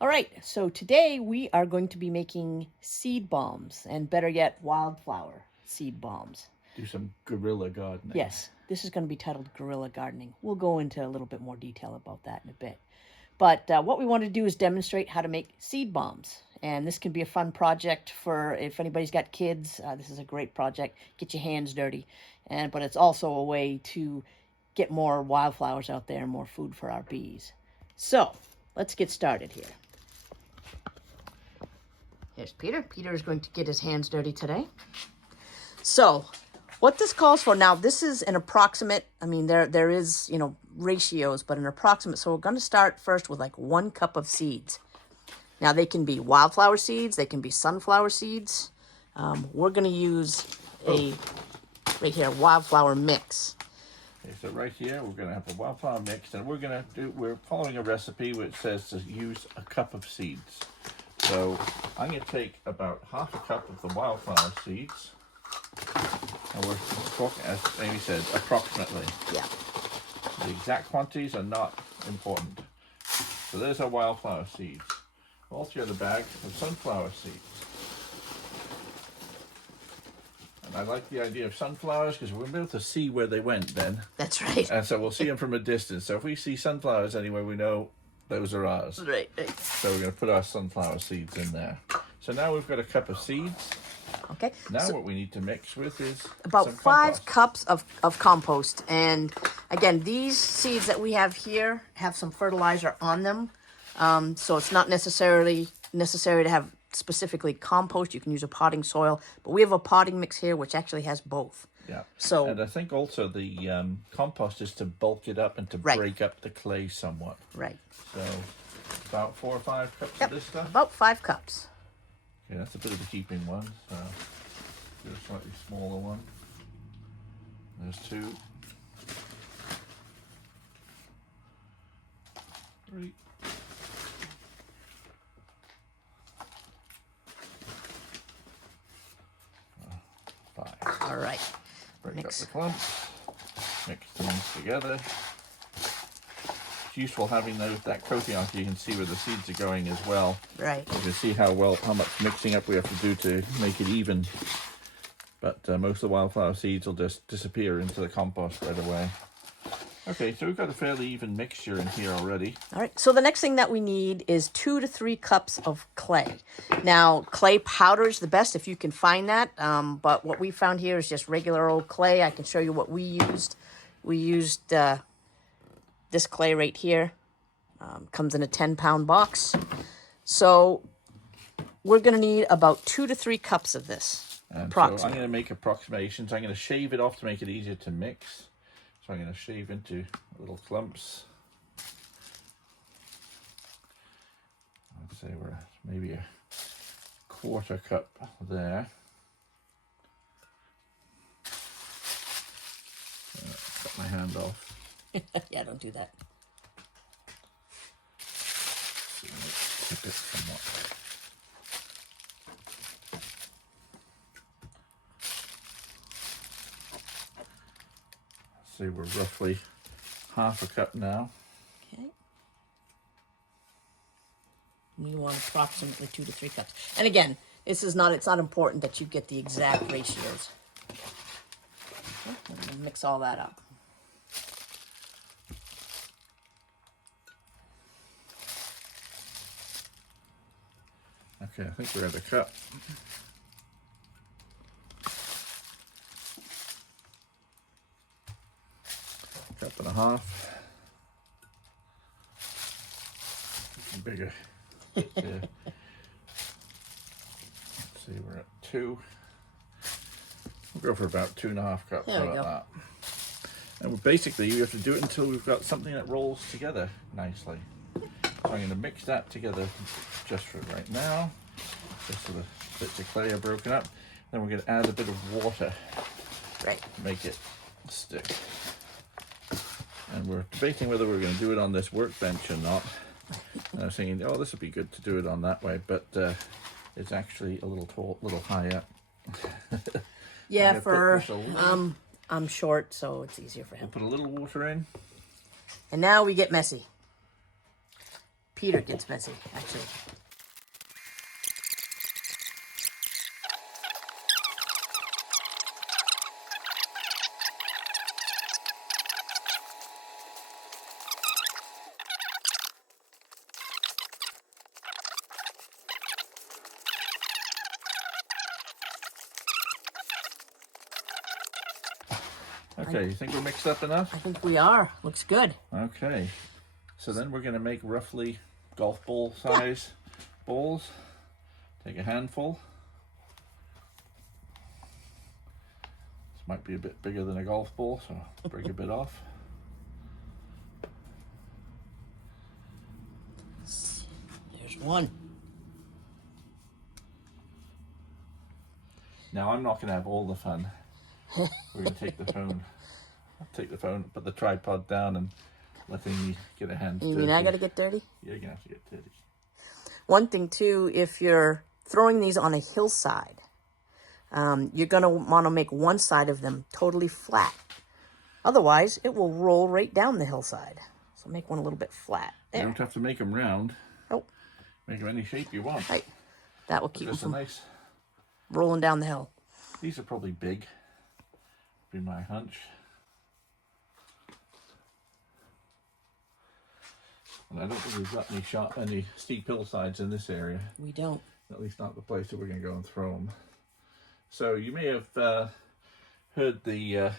All right, so today we are going to be making seed bombs, and better yet, wildflower seed bombs. Do some guerrilla gardening. Yes, this is going to be titled Guerrilla Gardening. We'll go into a little bit more detail about that in a bit. But what we want to do is demonstrate how to make seed bombs. And this can be a fun project for if anybody's got kids. This is a great project. Get your hands dirty. But it's also a way to get more wildflowers out there and more food for our bees. So let's get started here. Here's Peter. Peter is going to get his hands dirty today. So what this calls for, now this is an approximate, I mean, there is, ratios, but an approximate. So we're going to start first with like 1 cup of seeds. Now they can be wildflower seeds, they can be sunflower seeds. We're going to use right here, wildflower mix. Okay, so right here we're going to have a wildflower mix, and we're following a recipe which says to use a cup of seeds. So I'm going to take about half a cup of the wildflower seeds, and we're talking, as Amy said, approximately. Yeah. The exact quantities are not important. So there's our wildflower seeds. Altogether bag of sunflower seeds. And I like the idea of sunflowers because we'll be able to see where they went then. That's right. And so we'll see them from a distance. So if we see sunflowers anywhere, we know those are ours. Right. So we're going to put our sunflower seeds in there. So now we've got a cup of seeds. Okay. Now what we need to mix with is about some 5 compost. cups of compost. And again, these seeds that we have here have some fertilizer on them. So it's not necessary to have specifically compost. You can use a potting soil, but we have a potting mix here which actually has both. Yeah. So, and I think also the compost is to bulk it up and to break up the clay somewhat. Right. So about 4 or 5 cups of this stuff. About 5 cups. Okay, that's a bit of a keeping one. So do a slightly smaller one. There's 2. 3. 5. All right. Break Mix. up the clumps. Mix things together. It's useful having that coating on so you can see where the seeds are going as well. Right. You can see how much mixing up we have to do to make it even. But most of the wildflower seeds will just disappear into the compost right away. Okay, so we've got a fairly even mixture in here already. All right, so the next thing that we need is 2 to 3 cups of clay. Now, clay powder is the best if you can find that, but what we found here is just regular old clay. I can show you what we used. We used this clay right here. Comes in a 10-pound box. So we're going to need about 2 to 3 cups of this, approximately. So I'm going to make approximations. I'm going to shave it off to make it easier to mix. So I'm going to shave into little clumps. I'd say we're at maybe a 1/4 cup there. Cut my hand off. Yeah, don't do that. Tip it somewhat. So we're roughly 1/2 cup now. Okay. You want approximately 2 to 3 cups. And again, it's not important that you get the exact ratios. Okay, I'm going to mix all that up. Okay, I think we're at a cup. Cup and a half. Bigger. Let's see, we're at 2. We'll go for about 2.5 cups. There we How go. about that? And basically, we have to do it until we've got something that rolls together nicely. So I'm going to mix that together just for right now, just so the bits of clay are broken up. Then we're going to add a bit of water, Right. to make it stick. And we're debating whether we're going to do it on this workbench or not. And I was thinking, oh, this would be good to do it on that way, but it's actually a little high up. Yeah, I'm short, so it's easier for him. We'll put a little water in. And now we get messy. Peter gets messy, actually. Okay, you think we're mixed up enough? I think we are. Looks good. Okay, so then we're going to make roughly golf ball size balls. Take a handful. This might be a bit bigger than a golf ball, so I'll break a bit off. There's one. Now I'm not going to have all the fun. We're going to take the phone. Take the phone, put the tripod down, and letting me get a hand dirty. You mean I gotta get dirty? Yeah, you're gonna have to get dirty. One thing too, if you're throwing these on a hillside, you're gonna want to make one side of them totally flat. Otherwise, it will roll right down the hillside. So make one a little bit flat. You There. don't have to make them round. Oh, Make them any shape you want. right. That will keep them Just a from nice. rolling down the hill. These are probably big. Be my hunch. And I don't think we've got any steep hillsides in this area. We don't. At least not the place that we're going to go and throw them. So you may have heard the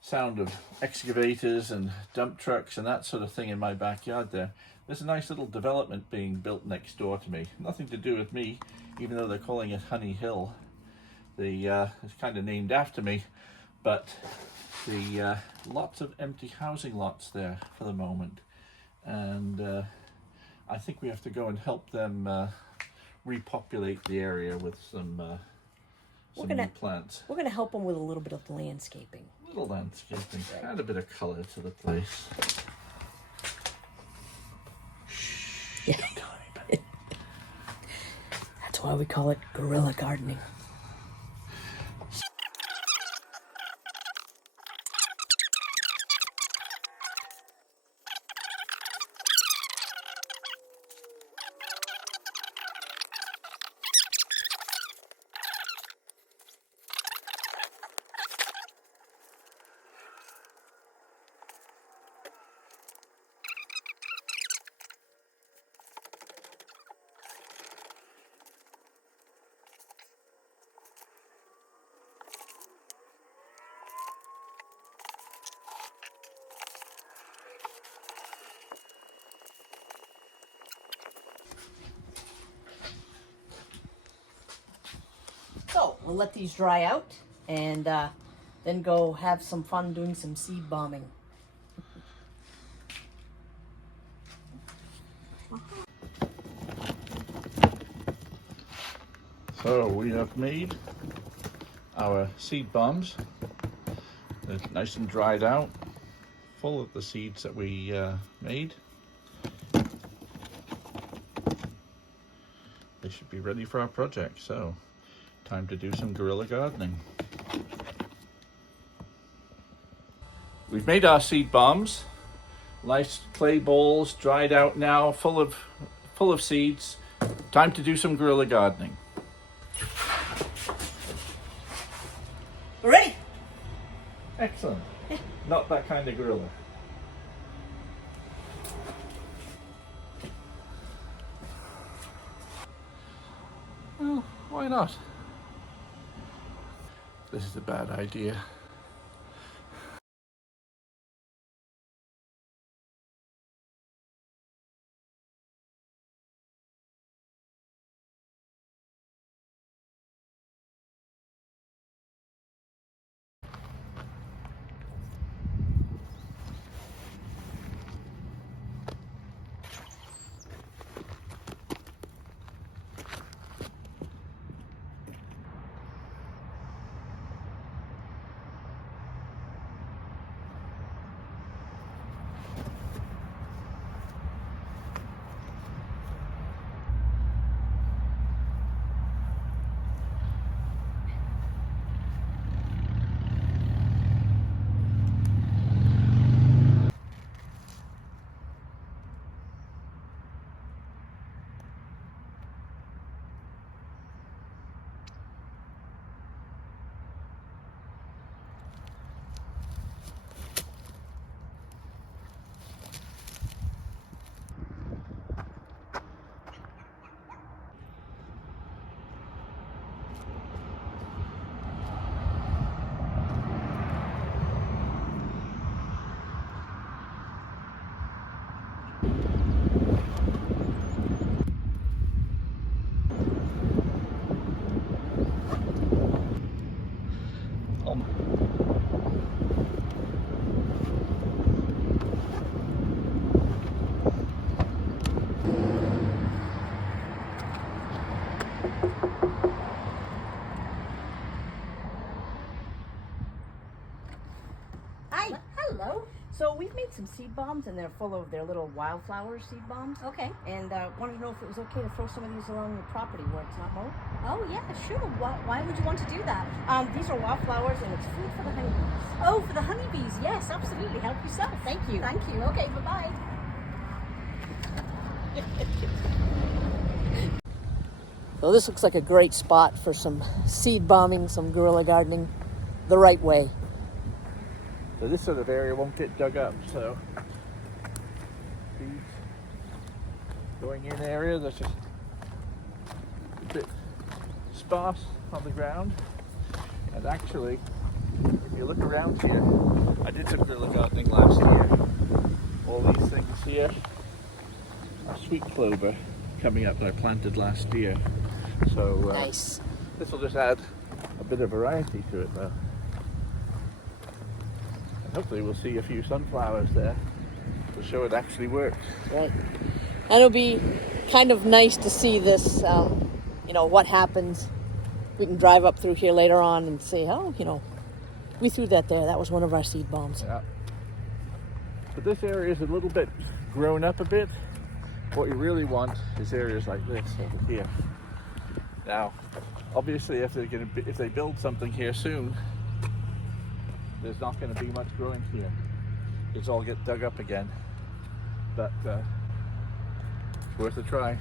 sound of excavators and dump trucks and that sort of thing in my backyard there. There's a nice little development being built next door to me. Nothing to do with me, even though they're calling it Honey Hill. It's kind of named after me, but lots of empty housing lots there for the moment. And I think we have to go and help them repopulate the area with some new plants. We're gonna help them with a little bit of landscaping. Little landscaping, add a bit of color to the place. Yeah. Tiny bit. That's why we call it guerrilla gardening. So we'll let these dry out and then go have some fun doing some seed bombing. So we have made our seed bombs. They're nice and dried out, full of the seeds that we made. They should be ready for our project, so time to do some guerrilla gardening. We've made our seed bombs, nice clay balls, dried out now, full of seeds. Time to do some guerrilla gardening. We're ready. Excellent. Not that kind of gorilla. Well, why not? This is a bad idea. So we've made some seed bombs, and they're full of their little wildflower seed bombs. Okay. And wanted to know if it was okay to throw some of these along your property where it's not mowed. Oh yeah, sure. Why would you want to do that? These are wildflowers, and it's food for the honeybees. Oh, for the honeybees. Yes, absolutely. Help yourself. Thank you. Thank you. Okay, bye-bye. So this looks like a great spot for some seed bombing, some guerrilla gardening, the right way. So this sort of area won't get dug up, so these going in areas are just a bit sparse on the ground. And actually, if you look around here, I did some guerrilla gardening last year. All these things here are sweet clover coming up that I planted last year. So Nice. this will just add a bit of variety to it though. And hopefully we'll see a few sunflowers there to show it actually worked. Right. And it'll be kind of nice to see this, you know, what happens. We can drive up through here later on and say, oh, you know, we threw that there. That was one of our seed bombs. Yeah. But this area is a little bit grown up a bit. What you really want is areas like this over here. Now, obviously, if they build something here soon, there's not going to be much growing here. It's all get dug up again. But it's worth a try.